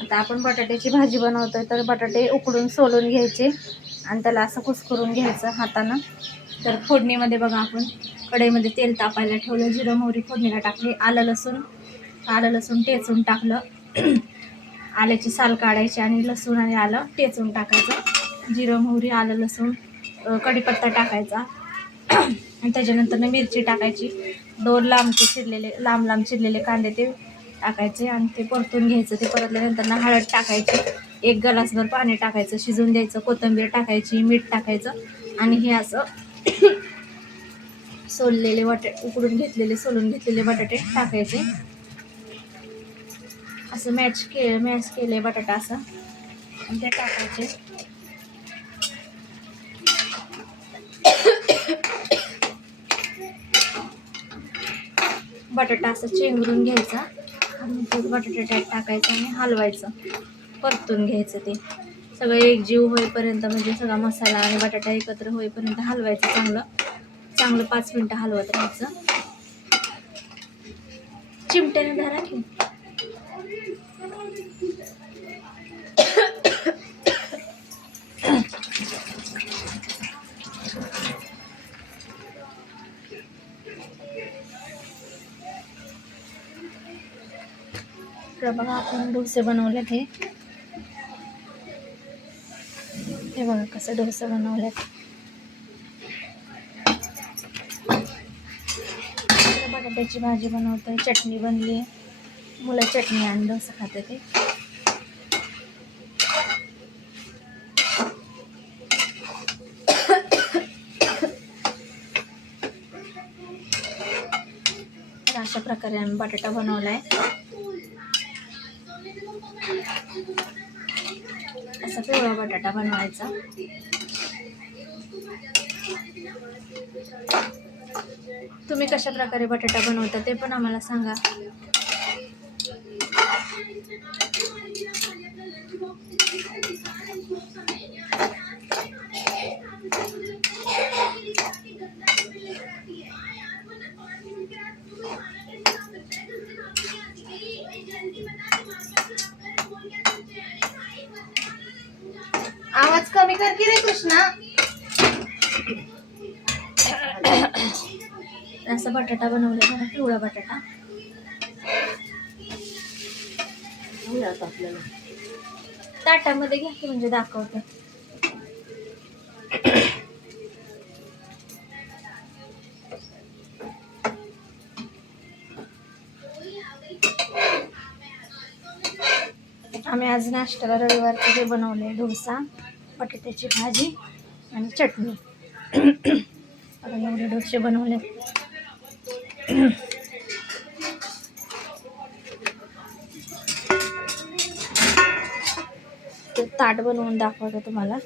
आता आपण बटाट्याची भाजी बनवतोय, तर बटाटे उकडून सोलून घ्यायचे आणि त्याला असं कुस्करून घ्यायचं हातानं. तर फोडणीमध्ये बघा, आपण कढईमध्ये तेल तापायला ठेवलं, जिरं मोहरी फोडणीला टाकली, आलं लसूण टेचून टाकलं. आल्याची साल काढायची आणि लसूण आणि आलं टेचून टाकायचं. जिरं मोहरी आलं लसूण कढीपत्ता टाकायचा आणि त्याच्यानंतर मिरची टाकायची. 2 लांब लांब चिरलेले कांदे ते टाकायचे आणि ते परतून घ्यायचं. ते परतल्यानंतर हळद टाकायची, 1 ग्लासभर पाणी टाकायचं, शिजून द्यायचं. कोथिंबीर टाकायची, मीठ टाकायचं आणि हे असं उकडून घेतलेले सोलून घेतलेले बटाटे टाकायचे. असं मॅश केले बटाटा असं आणि ते टाकायचे. बटाटा असं चेंगरून घ्यायचा आणि तो बटाटा त्यात टाकायचा आणि हलवायचं, परतून घ्यायचं. ते सगळं एकजीव होईपर्यंत, म्हणजे सगळा मसाला आणि बटाटा एकत्र होईपर्यंत हलवायचं. चांगलं 5 मिनटं हलवत राहायचं. चिमट्याने धरा की. तर बघा, आपण डोसे बनवले. हे बघा कसं डोसे बनवलेत. बटाट्याची भाजी बनवतोय, चटणी बनली आहे. मुलं चटणी आणि डोसा खाते ते. अशा प्रकारे आम्ही बटाटा बनवलाय. असा पिवळा बटाटा बनवायचा. तुम्ही कशा प्रकारे बटाटा बनवता ते पण आम्हाला सांगा. आवाज कमी कर की रे कृष्णा. असा बटाटा बनवला बघा, पिवळा बटाटा. आपल्याला ताटामध्ये घ्या की, म्हणजे दाखवते. आम्ही आज नाश्त्याला रविवारचं जे बनवले, डोसा, बटाट्याची भाजी आणि चटणी. एवढे डोसे बनवले. ते ताट बनवून दाखवतो तुम्हाला.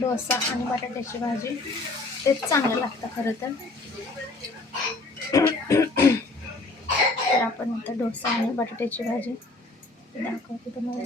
डोसा आणि बटाट्याची भाजी तेच चांगलं लागतं खरं तर. तर आपण आता डोसा आणि बटाट्याची भाजी दाखवतो तुम्हाला.